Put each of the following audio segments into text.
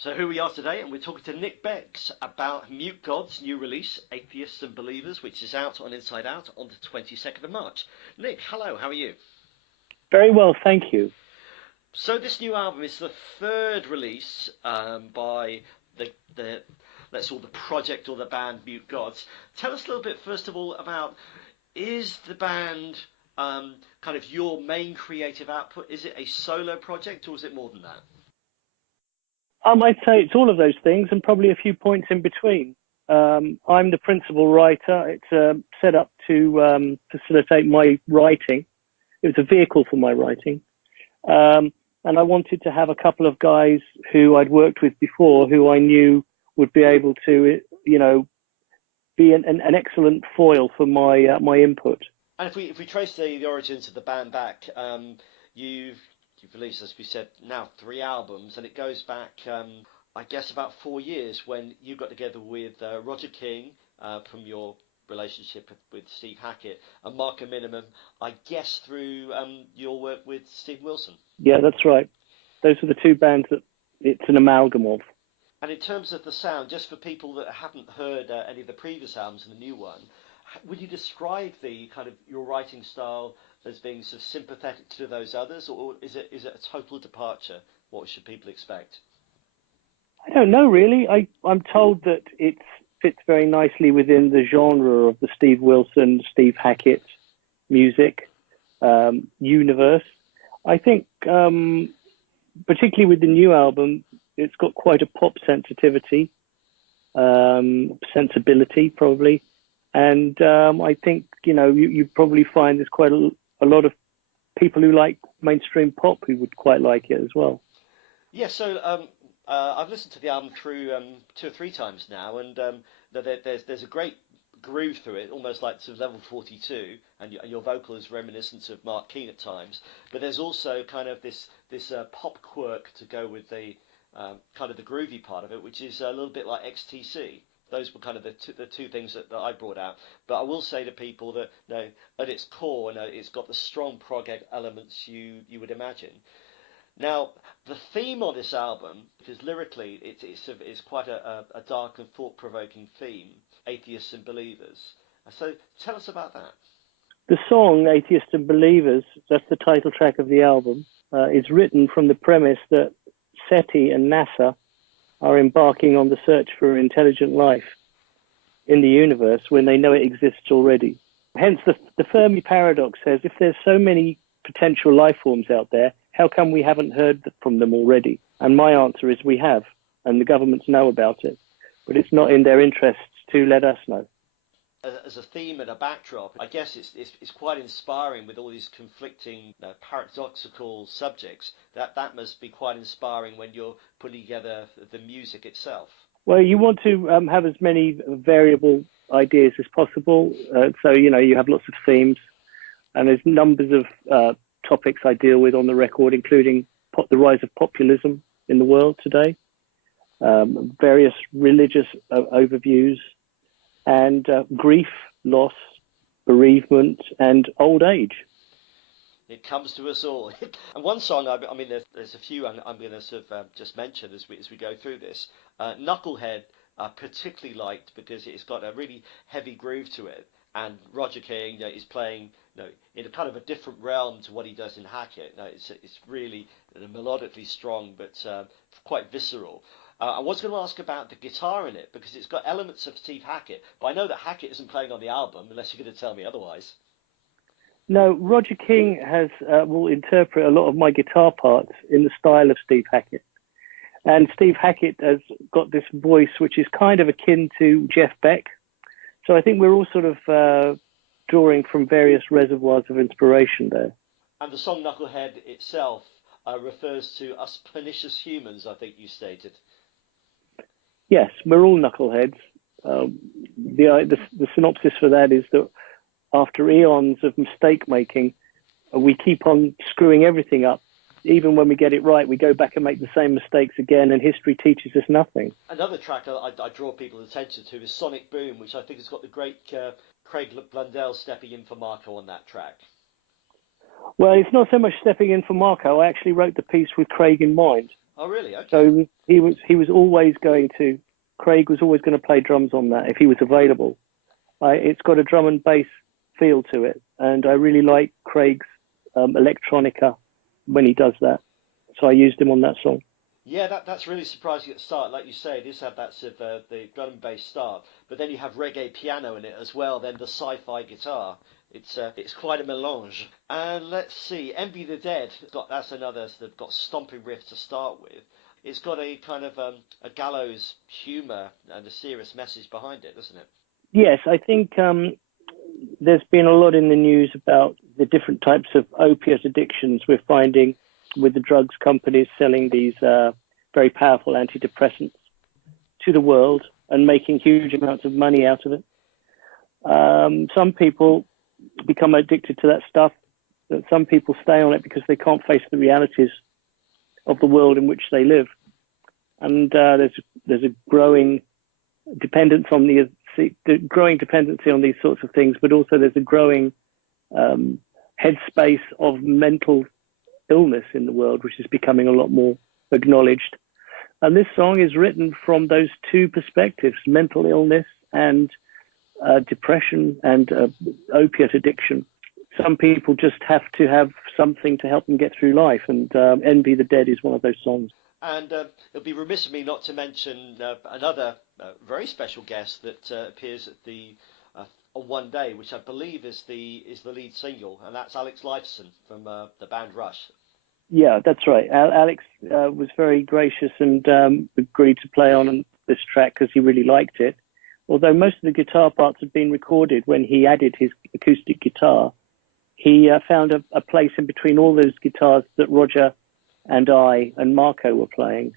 So here we are today, and we're talking to Nick Becks about Mute God's new release, Atheists and Believers, which is out on InsideOut on the 22nd of March. Nick, hello, how are you? Very well, thank you. So this new album is the third release by the let's call the project or the band Mute Gods. Tell us a little bit, first of all, about, is the band kind of your main creative output? Is it a solo project, or is it more than that? I'd say it's all of those things and probably a few points in between. I'm the principal writer. It's set up to facilitate my writing. It was a vehicle for my writing. And I wanted to have a couple of guys who I'd worked with before, who I knew would be able to, be an excellent foil for my input. And if we trace the origins of the band back, you've released, as we said, now 3 albums, and it goes back, I guess, about 4 years when you got together with Roger King from your relationship with Steve Hackett, and Marco Minnemann, I guess, through your work with Steve Wilson. Yeah, that's right. Those are the 2 bands that it's an amalgam of. And in terms of the sound, just for people that haven't heard any of the previous albums and the new one, would you describe the kind of your writing style as being sort of sympathetic to those others, or is it a total departure? What should people expect? I don't know, really. I'm told that it fits very nicely within the genre of the Steve Wilson, Steve Hackett music universe. I think, particularly with the new album, it's got quite a pop sensitivity, sensibility probably. And I think, you probably find there's quite a lot of people who like mainstream pop who would quite like it as well. Yeah, so I've listened to the album through 2 or 3 times now, and there's a great groove through it, almost like sort of level 42, and your vocal is reminiscent of Mark Keane at times. But there's also kind of this pop quirk to go with the kind of the groovy part of it, which is a little bit like XTC. Those were kind of the two things that I brought out. But I will say to people that at its core, it's got the strong prog elements you would imagine. Now, the theme on this album, because lyrically it's quite a dark and thought-provoking theme, Atheists and Believers. So tell us about that. The song Atheists and Believers, that's the title track of the album, is written from the premise that SETI and NASA are embarking on the search for intelligent life in the universe when they know it exists already. Hence, the Fermi paradox says, if there's so many potential life forms out there, how come we haven't heard from them already? And my answer is we have, and the governments know about it, but it's not in their interests to let us know. As a theme and a backdrop, I guess it's quite inspiring with all these conflicting, paradoxical subjects. That must be quite inspiring when you're putting together the music itself. Well, you want to have as many variable ideas as possible. So, you have lots of themes, and there's numbers of topics I deal with on the record, including the rise of populism in the world today, various religious overviews, and grief, loss, bereavement, and old age. It comes to us all. And one song, I mean, there's a few I'm going to sort of just mention as we go through this. Knucklehead I particularly liked because it's got a really heavy groove to it. And Roger King is playing in a kind of a different realm to what he does in Hackett. It's really melodically strong, but quite visceral. I was going to ask about the guitar in it, because it's got elements of Steve Hackett, but I know that Hackett isn't playing on the album, unless you're going to tell me otherwise. No, Roger King will interpret a lot of my guitar parts in the style of Steve Hackett. And Steve Hackett has got this voice which is kind of akin to Jeff Beck. So I think we're all sort of drawing from various reservoirs of inspiration there. And the song Knucklehead itself refers to us pernicious humans, I think you stated. Yes, we're all knuckleheads. The synopsis for that is that after eons of mistake making, we keep on screwing everything up. Even when we get it right, we go back and make the same mistakes again, and history teaches us nothing. Another track I draw people's attention to is Sonic Boom, which I think has got the great Craig Blundell stepping in for Marco on that track. Well, it's not so much stepping in for Marco. I actually wrote the piece with Craig in mind. Oh, really? Okay. So he was always going to, Craig was always going to play drums on that if he was available. It's got a drum and bass feel to it, and I really like Craig's electronica when he does that. So I used him on that song. Yeah, that's really surprising at the start. Like you say, it does have that sort of the drum and bass start, but then you have reggae piano in it as well. Then the sci-fi guitar. It's quite a melange. And let's see, Envy the Dead. That's another sort of got stomping riff to start with. It's got a kind of a gallows humour and a serious message behind it, doesn't it? Yes, I think there's been a lot in the news about the different types of opiate addictions we're finding with the drugs companies selling these very powerful antidepressants to the world and making huge amounts of money out of it. Some people become addicted to that stuff. Some people stay on it because they can't face the realities of the world in which they live. And there's a growing dependence on the growing dependency on these sorts of things, but also there's a growing headspace of mental illness in the world, which is becoming a lot more acknowledged. And this song is written from those two perspectives, mental illness and depression and opiate addiction. Some people just have to have something to help them get through life, and Envy the Dead is one of those songs. And it'll be remiss of me not to mention another very special guest that appears at the on One Day, which I believe is the lead single, and that's Alex Lifeson from the band Rush. Yeah, that's right. Alex was very gracious and agreed to play on this track because he really liked it. Although most of the guitar parts had been recorded when he added his acoustic guitar, he found a place in between all those guitars that Roger and I and Marco were playing.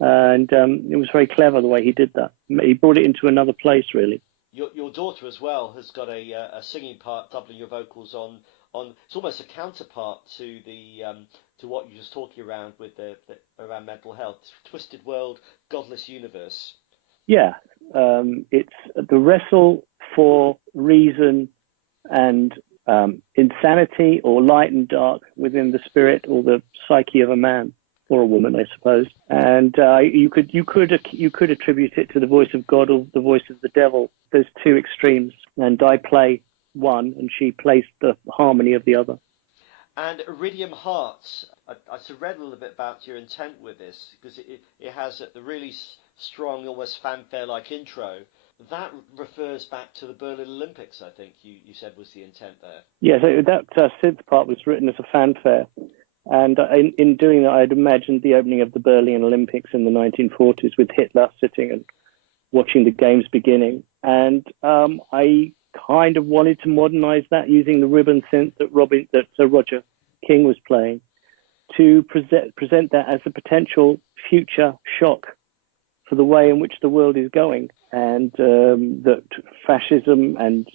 And it was very clever the way he did that. He brought it into another place, really. Your daughter as well has got a singing part, doubling your vocals on. It's almost a counterpart to the to what you're just talking around with around mental health. Twisted World, Godless Universe. Yeah, it's the wrestle for reason and insanity, or light and dark within the spirit or the psyche of a man or a woman, I suppose. And you could attribute it to the voice of God or the voice of the devil. There's two extremes, and I play one, and she plays the harmony of the other. And Iridium Hearts, I read a little bit about your intent with this, because it has a really strong, almost fanfare-like intro. That refers back to the Berlin Olympics, I think you said was the intent there. Yeah, so that synth part was written as a fanfare. And in doing that, I'd imagined the opening of the Berlin Olympics in the 1940s with Hitler sitting and watching the games beginning. And I kind of wanted to modernize that using the ribbon synth that Roger King was playing, to present that as a potential future shock for the way in which the world is going, and that fascism and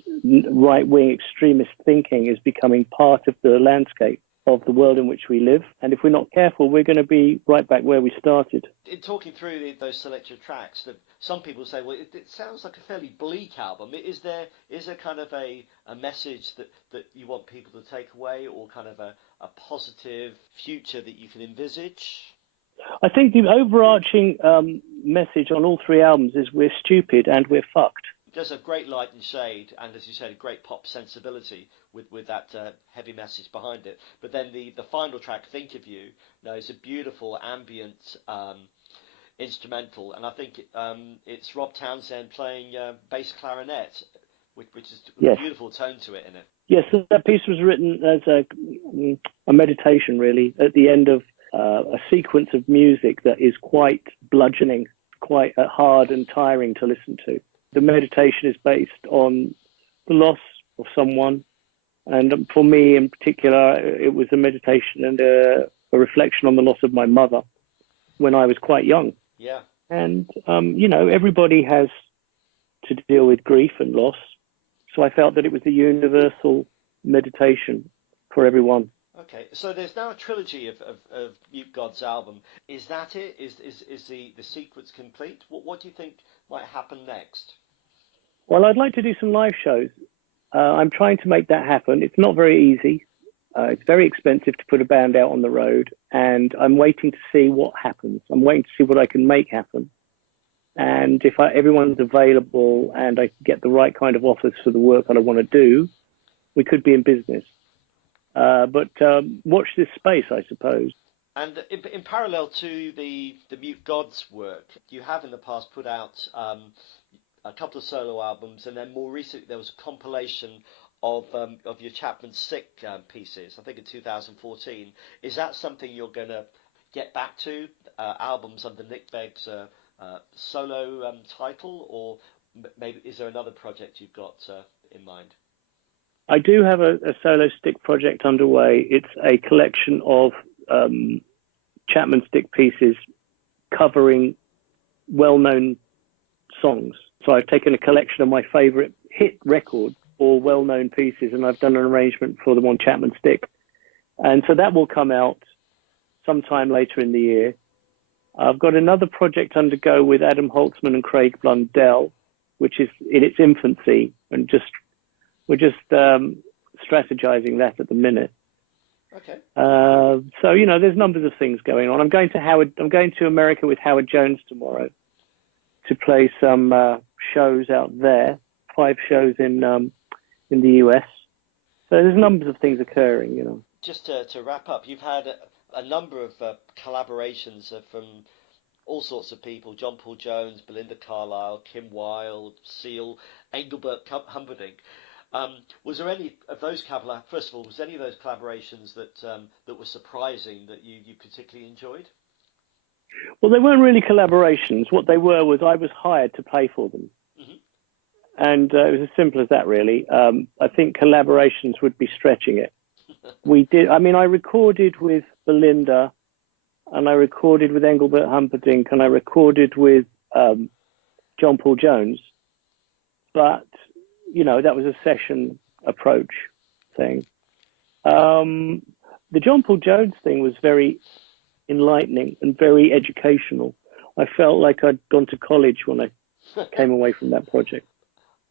right-wing extremist thinking is becoming part of the landscape of the world in which we live. And if we're not careful, we're going to be right back where we started. In talking through those selected tracks, that some people say, well, it sounds like a fairly bleak album. Is there kind of a message that you want people to take away, or kind of a positive future that you can envisage? I think the overarching message on all three albums is we're stupid and we're fucked. There's a great light and shade, and as you said, a great pop sensibility with that heavy message behind it. But then the final track, Think of You, is a beautiful ambient instrumental, and I think it's Rob Townsend playing bass clarinet, which is a beautiful tone to it in it. Yes, so that piece was written as a meditation, really, at the end of a sequence of music that is quite bludgeoning, quite hard and tiring to listen to. The meditation is based on the loss of someone, and for me in particular, it was a meditation and a reflection on the loss of my mother when I was quite young. Yeah. And, everybody has to deal with grief and loss, so I felt that it was a universal meditation for everyone. Okay, so there's now a trilogy of Mute God's album. Is that it? Is the sequence complete? What do you think might happen next? Well, I'd like to do some live shows. I'm trying to make that happen. It's not very easy. It's very expensive to put a band out on the road, and I'm waiting to see what happens. I'm waiting to see what I can make happen. And if everyone's available and I get the right kind of offers for the work that I want to do, we could be in business. But watch this space, I suppose. And in parallel to the Mute Gods work, you have in the past put out a couple of solo albums, and then more recently there was a compilation of your Chapman sick pieces, I think in 2014. Is that something you're going to get back to, albums under Nick Begg's solo title, or maybe is there another project you've got in mind? I do have a solo stick project underway. It's a collection of Chapman stick pieces covering well-known songs. So I've taken a collection of my favorite hit records or well-known pieces, and I've done an arrangement for them on Chapman stick. And so that will come out sometime later in the year. I've got another project undergo with Adam Holtzman and Craig Blundell, which is in its infancy, and we're just strategizing that at the minute. Okay. So there's numbers of things going on. I'm going to America with Howard Jones tomorrow to play some shows out there. 5 shows in the US. So there's numbers of things occurring. Just to wrap up, you've had a number of collaborations from all sorts of people: John Paul Jones, Belinda Carlisle, Kim Wilde, Seal, Engelbert Humperdinck. Was there any of those first of all, was any of those collaborations that were surprising that you particularly enjoyed? Well, they weren't really collaborations. What they were was I was hired to play for them. Mm-hmm. And it was as simple as that, really. I think collaborations would be stretching it. I recorded with Belinda, and I recorded with Engelbert Humperdinck, and I recorded with John Paul Jones. But, that was a session approach thing. The John Paul Jones thing was very enlightening and very educational. I felt like I'd gone to college when I came away from that project.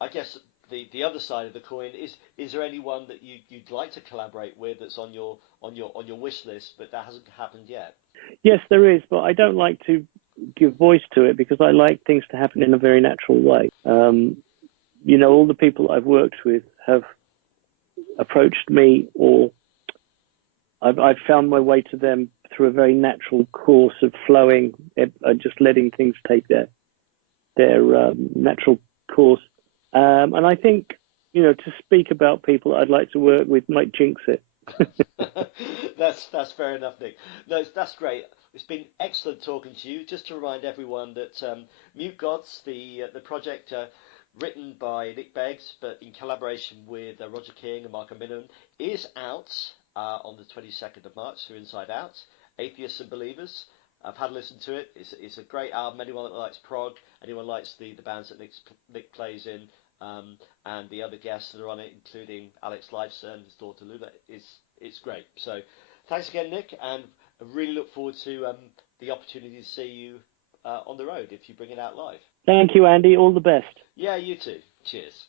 I guess the other side of the coin is there anyone that you'd like to collaborate with that's on your wish list, but that hasn't happened yet? Yes, there is, but I don't like to give voice to it because I like things to happen in a very natural way. All the people I've worked with have approached me, or I've found my way to them through a very natural course of flowing, just letting things take their natural course. And I think, to speak about people I'd like to work with might jinx it. That's fair enough, Nick. No, that's great. It's been excellent talking to you. Just to remind everyone that Mute Gods, the project written by Nick Beggs, but in collaboration with Roger King and Marco Minnemann, is out on the 22nd of March through InsideOut. Atheists and Believers. I've had a listen to it. It's a great album. Anyone that likes prog, anyone likes the bands that Nick plays in, and the other guests that are on it, including Alex Lifeson, his daughter Lula, it's great. So thanks again, Nick, and I really look forward to the opportunity to see you on the road if you bring it out live. Thank you, Andy. All the best. Yeah, you too. Cheers.